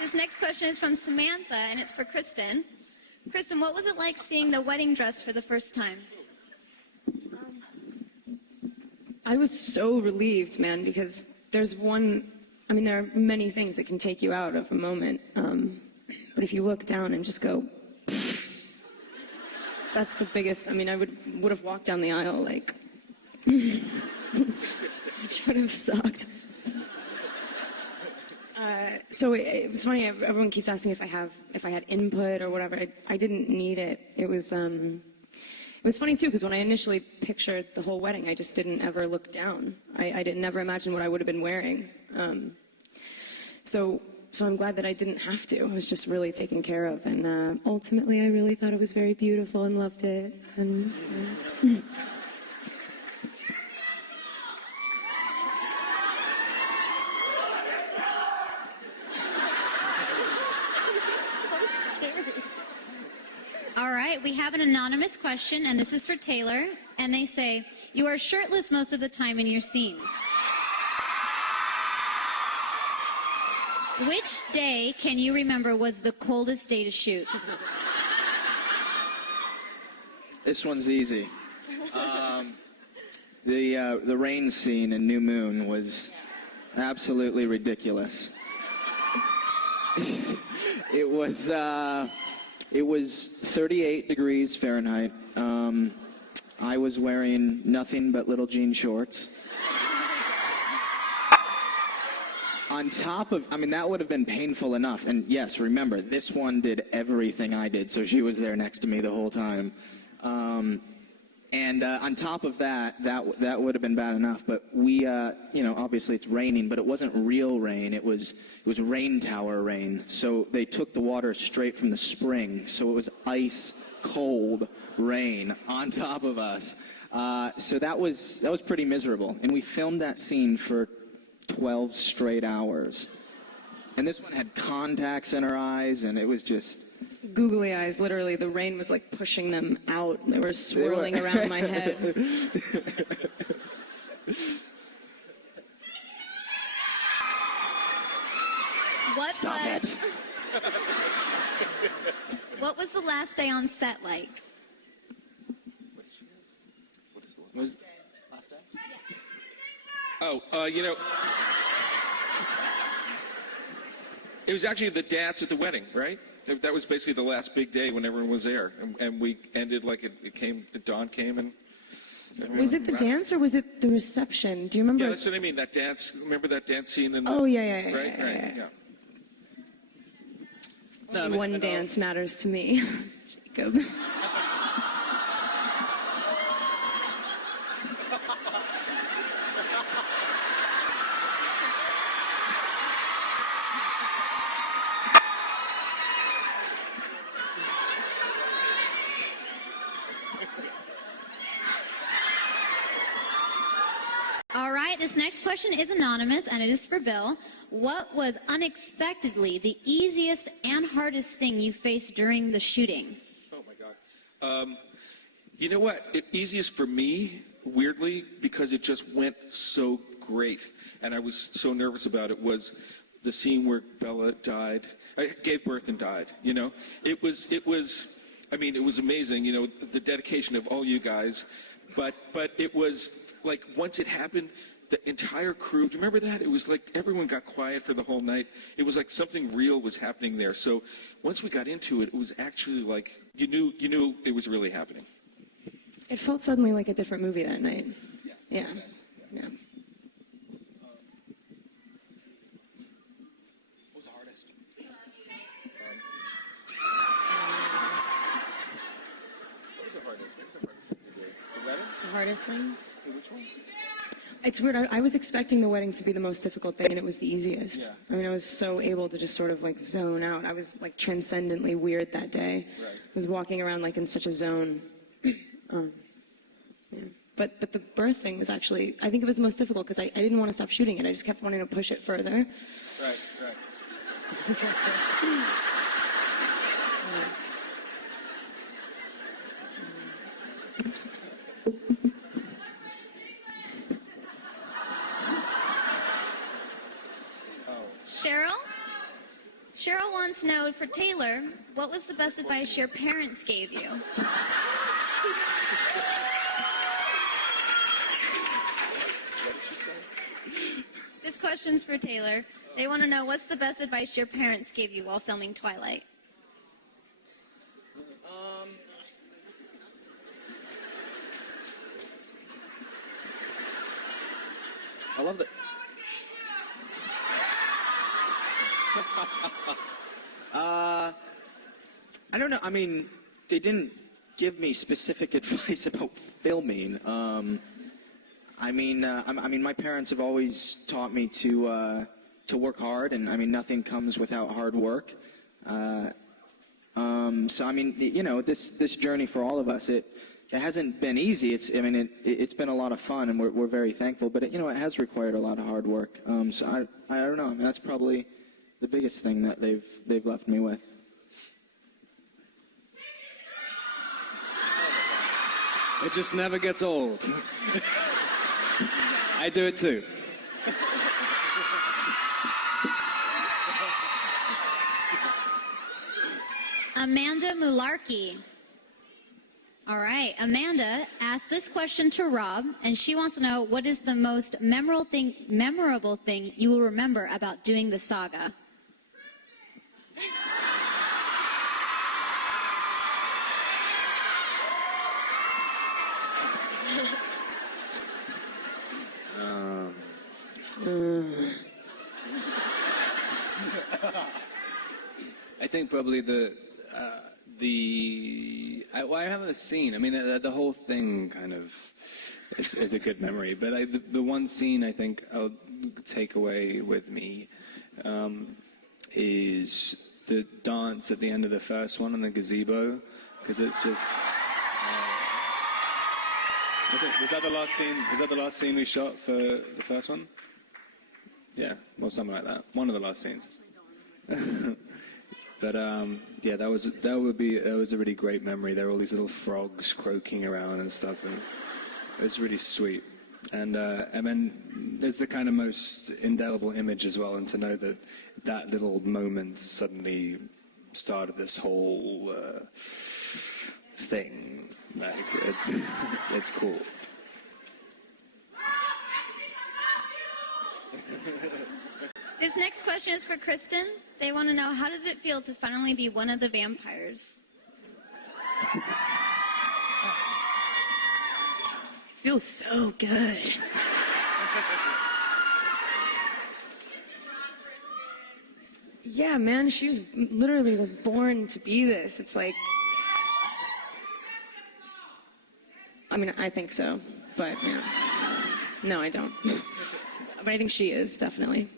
This next question is from Samantha, and it's for Kristen. Kristen, what was it like seeing the wedding dress for the first time? I was so relieved, man, because there are many things that can take you out of a moment. But if you look down and just go, that's the biggest. I would have walked down the aisle like, which would have sucked. So it was funny. Everyone keeps asking me if I had input or whatever. I didn't need it. It was funny too, because when I initially pictured the whole wedding, I just didn't ever look down. I didn't ever imagine what I would have been wearing. So I'm glad that I didn't have to. I was just really taken care of, and ultimately, I really thought it was very beautiful and loved it. And. All right, we have an anonymous question, and this is for Taylor. And they say, you are shirtless most of the time in your scenes. Which day can you remember was the coldest day to shoot? This one's easy. The rain scene in New Moon was absolutely ridiculous. It was 38 degrees Fahrenheit. I was wearing nothing but little jean shorts. On top of, that would have been painful enough. And yes, remember, this one did everything I did, so she was there next to me the whole time. And on top of that would have been bad enough. But we, obviously it's raining, but it wasn't real rain. It was rain tower rain. So they took the water straight from the spring. So it was ice cold rain on top of us. So that was pretty miserable. And we filmed that scene for 12 straight hours. And this one had contacts in her eyes, and it was just... Googly eyes, literally. The rain was like pushing them out. They were swirling around my head. Stop it. What was the last day on set like? Last day? Yes. It was actually the dance at the wedding, right? That was basically the last big day when everyone was there, and we ended like dawn came, and was it the dance or was it the reception? Do you remember? Yeah, that's what I mean. That dance. Remember that dance scene in the? Oh yeah. Right. Only one dance matters to me, Jacob. All right, this next question is anonymous, and it is for Bill. What was unexpectedly the easiest and hardest thing you faced during the shooting? Oh, my God. You know what? Easiest for me, weirdly, because it just went so great, and I was so nervous about it, was the scene where Bella died. Gave birth and died, It was amazing, the dedication of all you guys. But it was... like, once it happened, the entire crew, do you remember that? It was like everyone got quiet for the whole night. It was like something real was happening there. So once we got into it, it was actually like, you knew it was really happening. It felt suddenly like a different movie that night. Yeah. What was the hardest? What was the hardest thing to do? The wedding? The hardest thing? Which one? It's weird. I was expecting the wedding to be the most difficult thing, and it was the easiest. Yeah. I was so able to just sort of like zone out. I was like transcendently weird that day. Right. I was walking around like in such a zone. But the birth thing was actually, I think it was the most difficult because I didn't want to stop shooting it. I just kept wanting to push it further. Right. Cheryl? Cheryl wants to know, for Taylor, what was the best advice your parents gave you? This question's for Taylor. They want to know, what's the best advice your parents gave you while filming Twilight? I love that. I don't know. I mean, they didn't give me specific advice about filming. I mean, my parents have always taught me to work hard, and I mean, nothing comes without hard work. So I mean, you know, this journey for all of us, it hasn't been easy. It's been a lot of fun, and we're very thankful. But it has required a lot of hard work. So I don't know. I mean, that's probably the biggest thing that they've left me with. It just never gets old. I do it too. Amanda Mularkey. All right, Amanda asked this question to Rob, and she wants to know, what is the most memorable thing you will remember about doing the saga? I think probably I haven't seen. I mean, the whole thing kind of is a good memory. But the one scene I think I'll take away with me is the dance at the end of the first one in the gazebo, because it's just. I think, was that the last scene? Was that the last scene we shot for the first one? Yeah, well, something like that. One of the last scenes. But yeah, that was a really great memory. There were all these little frogs croaking around and stuff, and it was really sweet. And then there's the kind of most indelible image as well, and to know that little moment suddenly started this whole thing. Like it's cool. This next question is for Kristen. They want to know, how does it feel to finally be one of the vampires? Feels so good. Yeah, man, she was literally born to be this. It's like, I mean, I think so, but no, I don't. But I think she is, definitely.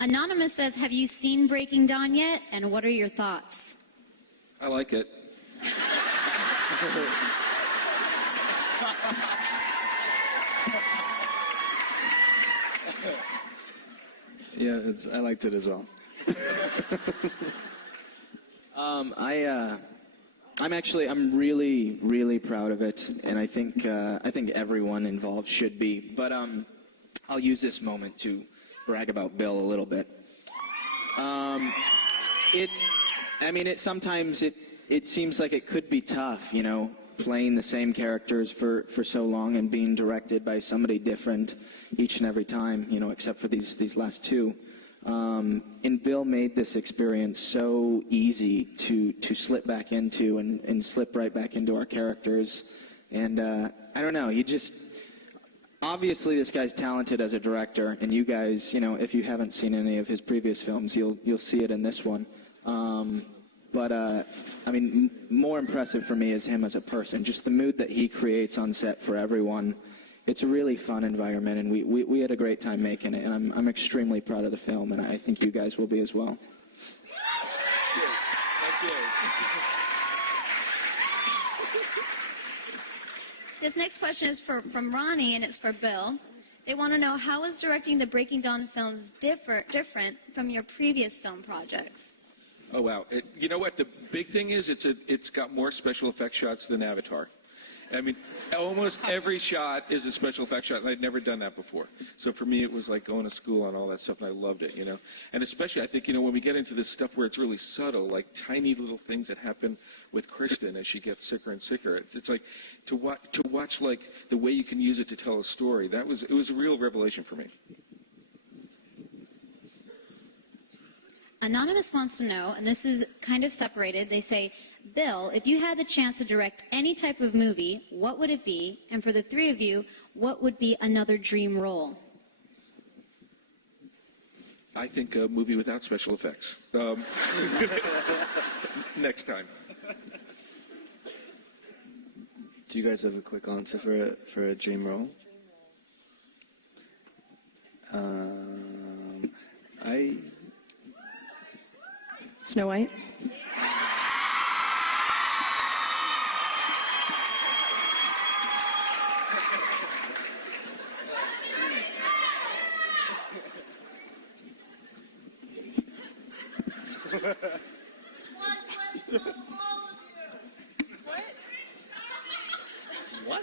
Anonymous says, have you seen Breaking Dawn yet? And what are your thoughts? I like it. Yeah, I liked it as well. I'm really, really proud of it, and I think everyone involved should be. But I'll use this moment to brag about Bill a little bit. Sometimes it seems like it could be tough, playing the same characters for so long and being directed by somebody different each and every time, except for these last two. And Bill made this experience so easy to slip back into and slip right back into our characters. And I don't know, obviously this guy's talented as a director, and you guys, if you haven't seen any of his previous films, you'll see it in this one. More impressive for me is him as a person, just the mood that he creates on set for everyone. It's a really fun environment, and we had a great time making it, and I'm extremely proud of the film, and I think you guys will be as well. Thank you. This next question is from Ronnie, and it's for Bill. They want to know, how is directing the Breaking Dawn films different from your previous film projects? Oh, wow. You know what? The big thing is it's got more special effects shots than Avatar. I mean, almost every shot is a special effects shot, and I'd never done that before. So for me, it was like going to school on all that stuff, and I loved it, you know. And especially, I think, you know, when we get into this stuff where it's really subtle, like tiny little things that happen with Kristen as she gets sicker and sicker. It's like to watch like the way you can use it to tell a story. It was a real revelation for me. Anonymous wants to know, and this is kind of separated. They say, Bill, if you had the chance to direct any type of movie, what would it be? And for the three of you, what would be another dream role? I think a movie without special effects. Next time. Do you guys have a quick answer for a dream role? Snow White? What?